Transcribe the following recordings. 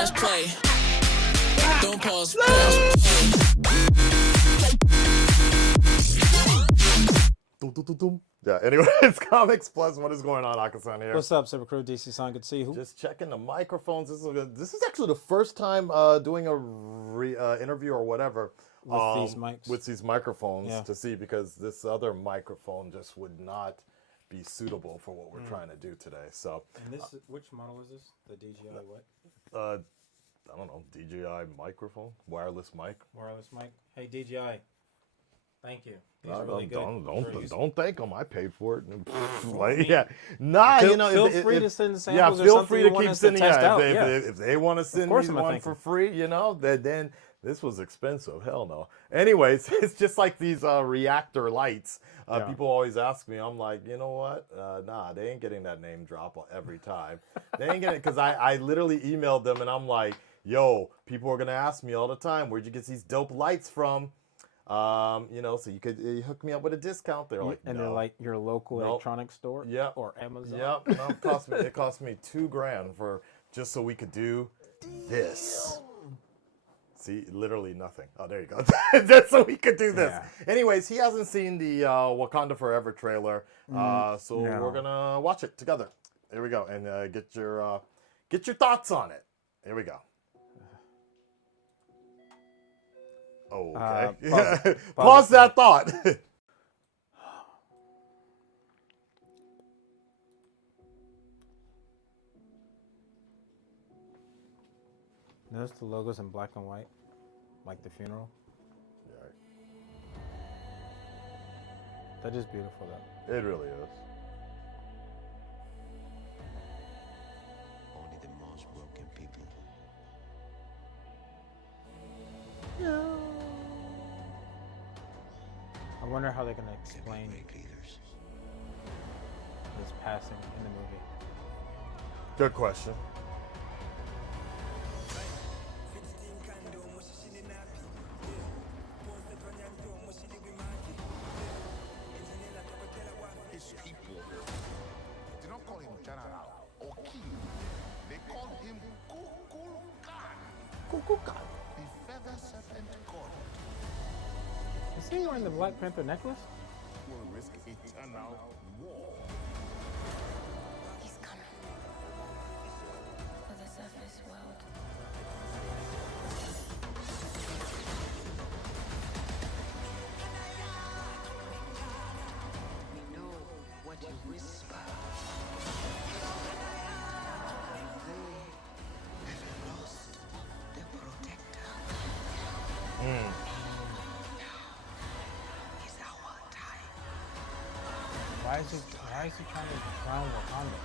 press play. Don't pause, pause. Yeah, anyways, Comics Plus, what is going on, Akasan here? What's up, Super Crew? DC San, good to see you. Just checking the microphones. This is actually the first time doing a interview or whatever With these mics. with these microphones Yeah. to see, because this other microphone just would not be suitable for what we're trying to do today. So, And this, which model is this? The DJI what? I don't know, DJI microphone, wireless mic. Wireless mic. Hey, DJI. Thank you. These Uh, are really good. don't thank them. I paid for it. Well, Yeah, nah. Feel, you know, feel free to send samples. yeah, or feel something free you to want keep us sending. test out. If they want to send course me I'm one thanking. for free, you know, then this was expensive. Hell no. Anyways, it's just like these reactor lights. Yeah. People always ask me. I'm like, you know what? Nah, they ain't getting that name drop every time. They ain't getting it, because I literally emailed them and I'm like, yo, people are gonna ask me all the time, where'd you get these dope lights from? You know, so you could hook me up with a discount. They're like, and no. they're like your local electronics store. Yeah. Or Amazon. Yep. No, it cost me $2,000 for just so we could do this. See, literally nothing. Oh, there you go. Just so we could do this. Yeah. Anyways, he hasn't seen the Wakanda Forever trailer, so no. we're gonna watch it together. Here we go, and get your thoughts on it. Here we go. Oh, okay. Pause it. Pause that thought. Notice the logos in black and white, like the funeral. Yeah, That is beautiful, though. it really is. Only the most broken people. I wonder how they're gonna Can be explain great leaders. his passing in the movie. Good question. His people did not call him general or king. They called him Kukulkan, the feather serpent god, Is he wearing the Black Panther necklace? who will risk eternal war. He's coming for the surface world. We know what you whisper. They have lost the protector. Now is our time. Why is he trying to drown Wakanda?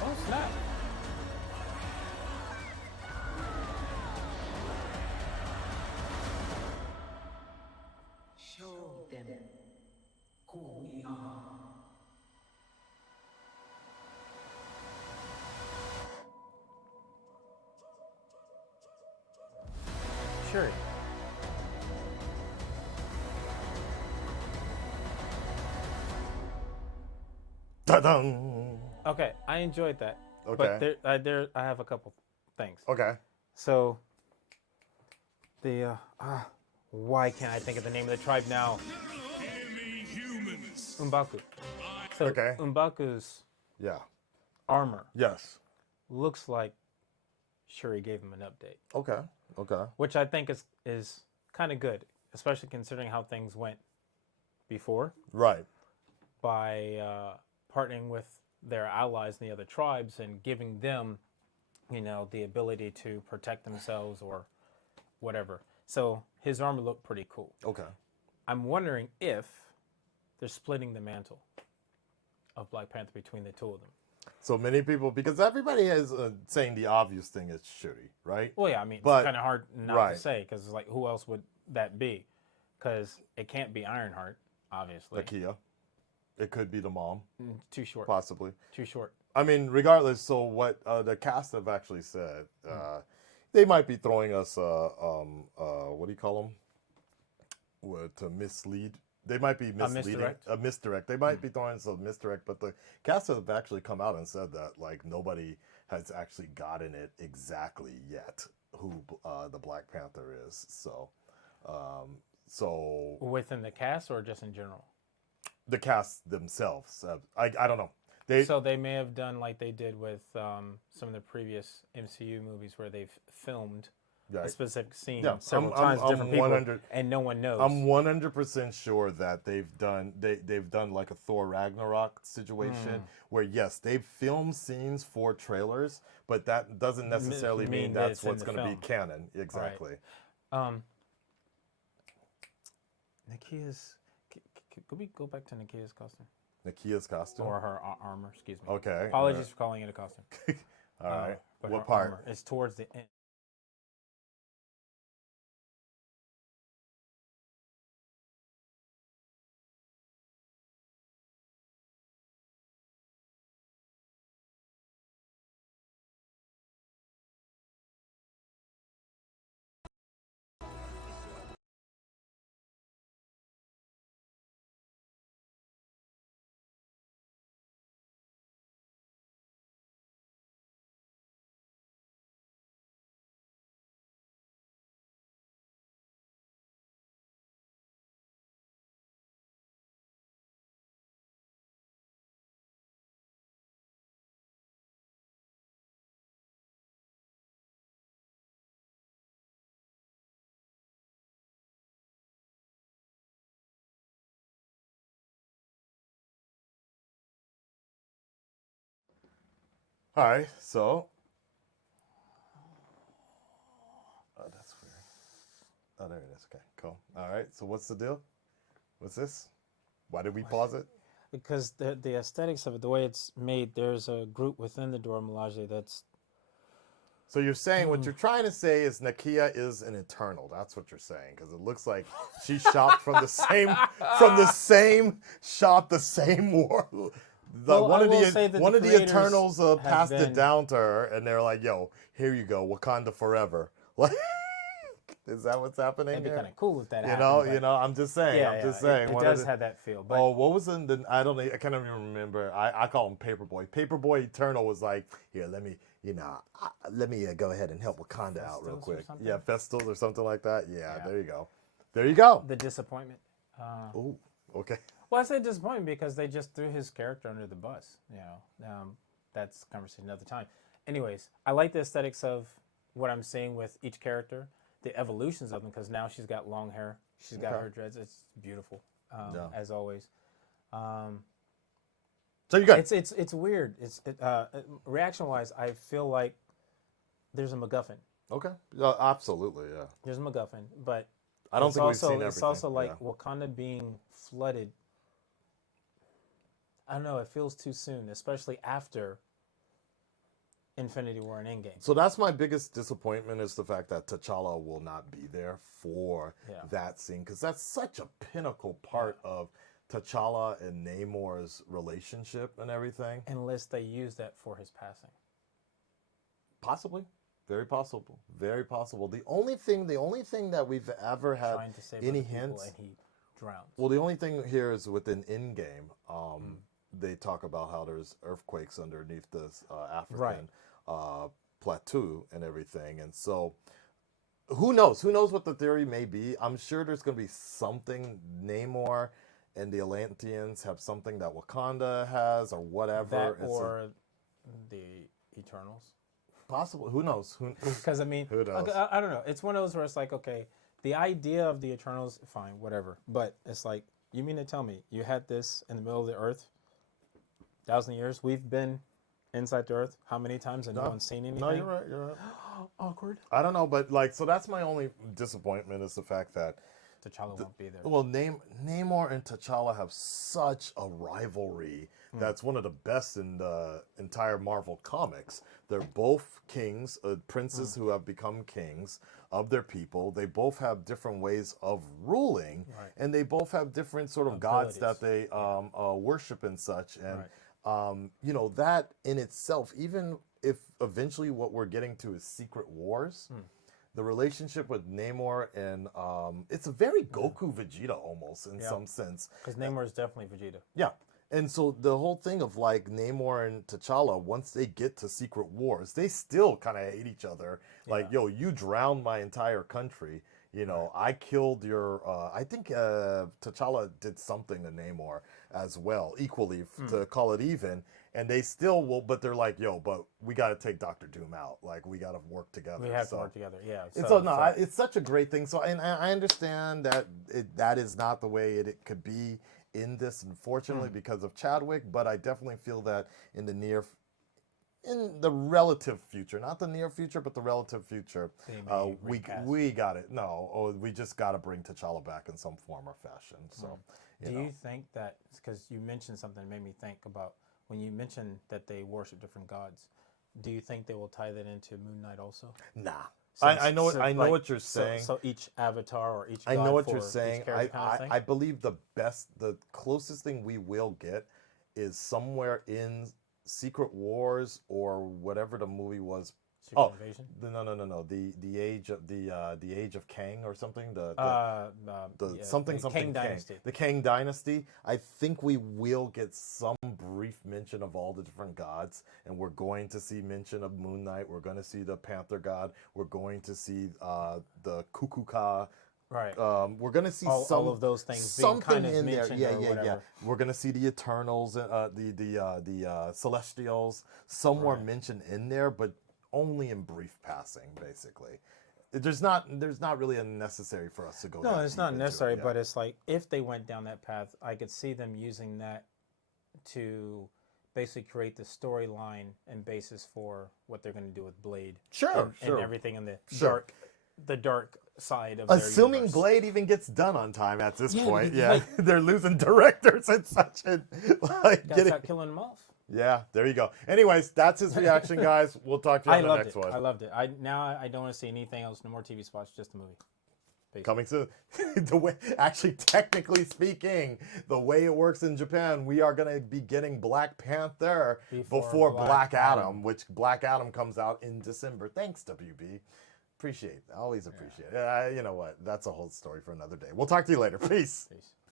Oh snap! Show them who we are. Sure. Ta-dum. Okay, I enjoyed that. Okay. But I have a couple things. Okay. So, why can't I think of the name of the tribe now? M'Baku. So Okay. M'Baku's Yeah. armor Yes. looks like Shuri gave him an update, Okay. Okay. which I think is kind of good, especially considering how things went before Right. by partnering with their allies in the other tribes and giving them, the ability to protect themselves or whatever. So his armor looked pretty cool. Okay. I'm wondering if they're splitting the mantle of Black Panther between the two of them. So many people, because everybody is saying the obvious thing is Shuri, right? Well, yeah, I mean, But- it's kind of hard not right. to say because, like, who else would that be? Because it can't be Ironheart, obviously. Nakia. It could be the mom, Too short. possibly. Too short. I mean, regardless, so what the cast have actually said, they might be throwing us, what do you call them? To mislead they might be misleading, misdirect? a misdirect. They might be throwing some misdirect, but the cast have actually come out and said that like nobody has actually gotten it exactly yet who the Black Panther is. So Within the cast or just in general? the cast themselves, I don't know. So they may have done like they did with some of the previous MCU movies where they've filmed a Right. specific scene Yeah, several I'm- times, I'm different people, 100 and no one knows. I'm 100% sure that they've done like a Thor Ragnarok situation where yes, they've filmed scenes for trailers, but that doesn't necessarily mean mean that that's it's in what's the going to be film. canon. Exactly. Nakia's. Could we go back to Nakia's costume Nakia's costume. or her armor? Excuse me. Okay. Apologies for calling it a costume. All right. But What her part? armor is towards the end. All right. So. Oh, that's weird. Oh, there it is. Okay. Cool. All right. So what's the deal? What's this? Why did we pause it? Because the aesthetics of it, the way it's made, there's a group within the Dora Milaje that's So you're saying what you're trying to say is Nakia is an Eternal. That's what you're saying because it looks like she shopped from the same shop, the same war. Well, one I of will the say that one the of the creators Eternals have passed it been- down to her, and they're like, "Yo, here you go, Wakanda forever." Like, is that what's happening it'd be here? kind of cool if that You happened. know. but I'm just saying. yeah, I'm just yeah, saying. It one of does the- have that feel. But Oh, what was in the? I don't. I can't even remember. I call him Paperboy. Paperboy Eternal was like, here, let me go ahead and help Wakanda out real Festus or quick. something? Yeah, Festus or something like that. Yeah, Yeah. there you go. There you go. the disappointment. Ooh, okay. Well, I say disappointment because they just threw his character under the bus. That's a conversation another time. Anyways, I like the aesthetics of what I'm seeing with each character, the evolutions of them, because now she's got long hair, she's got Okay. her dreads. It's beautiful, Yeah. as always. So you got It's weird. Reaction wise, I feel like there's a MacGuffin. okay. Absolutely, yeah. There's a MacGuffin, but I don't it's think we've also seen everything. it's also like yeah. Wakanda being flooded. I don't know. It feels too soon, especially after Infinity War and Endgame. So that's my biggest disappointment is the fact that T'Challa will not be there for Yeah. that scene because that's such a pinnacle part of T'Challa and Namor's relationship and everything. Unless they use that for his passing. Possibly, very possible, very possible. The only thing that we've ever had Trying to save any other people hints. and he drowns. Well, the only thing here is within Endgame. They talk about how there's earthquakes underneath this African plateau and everything, and so who knows? Who knows what the theory may be? I'm sure there's going to be something. Namor and the Atlanteans have something that Wakanda has, or whatever. That or the Eternals. Possible. Who knows? Because I mean, Who knows? I don't know. It's one of those where it's like, okay, the idea of the Eternals, fine, whatever. But it's like, you mean to tell me you had this in the middle of the Earth, 1,000 years? We've been inside the Earth how many times and no one's seen anything? No, you're right. You're right. Awkward. I don't know, but like, so that's my only disappointment is the fact that T'Challa won't be there. well, Namor and T'Challa have such a rivalry that's one of the best in the entire Marvel comics. They're both kings, princes who have become kings of their people. They both have different ways of ruling, and they both have different sort of gods that they worship and such. And you know, that in itself, even if eventually what we're getting to is secret wars, the relationship with Namor and it's a very Goku Vegeta almost in some sense. Because Namor is definitely Vegeta. Yeah. And so the whole thing of like Namor and T'Challa, once they get to Secret Wars, they still kind of hate each other. Like, yo, you drowned my entire country. You know, I killed your. I think T'Challa did something to Namor as well, equally to call it even. And they still will, but they're like, yo, but we got to take Doctor Doom out. Like, we got to work together. We have to work together, yeah. It's such a great thing. So, and I understand that that is not the way it could be in this, unfortunately, because of Chadwick. But I definitely feel that in the relative future, not the near future, but the relative future, we got it. No, we just got to bring T'Challa back in some form or fashion. So, do you think that, because you mentioned something that made me think about when you mentioned that they worship different gods, do you think they will tie that into Moon Knight also? Nah. I know what you're saying. So each avatar or each god I know what for you're saying. each character kind of thing? I believe the closest thing we will get is somewhere in Secret Wars or whatever the movie was. Secret Invasion? No. The age of Kang or something. Kang Dynasty. The Kang Dynasty. I think we will get some brief mention of all the different gods, and we're going to see mention of Moon Knight. We're going to see the Panther god. We're going to see the Kukuka. Right. We're going to see all of those things being kind of in there. mentioned Yeah. or whatever. We're going to see the Eternals, the Celestials, somewhere mentioned in there, but only in brief passing, basically. There's not really a necessary for us to go. No, it's not necessary, but it's like if they went down that path, I could see them using that to basically create the storyline and basis for what they're going to do with Blade. Sure. And everything in the dark side of assuming their universe. Blade even gets done on time at this point. Yeah, they're losing directors and such. And Start killing them off. Yeah, there you go. Anyways, that's his reaction, guys. We'll talk to you on the next one. I loved it. I don't want to see anything else. No more TV spots, just the movie. Basically. Coming soon. Actually, technically speaking, the way it works in Japan, we are going to be getting Black Panther before Black Adam, which Black Adam comes out in December. Thanks, WB. Always appreciate it. You know what? That's a whole story for another day. We'll talk to you later. Peace.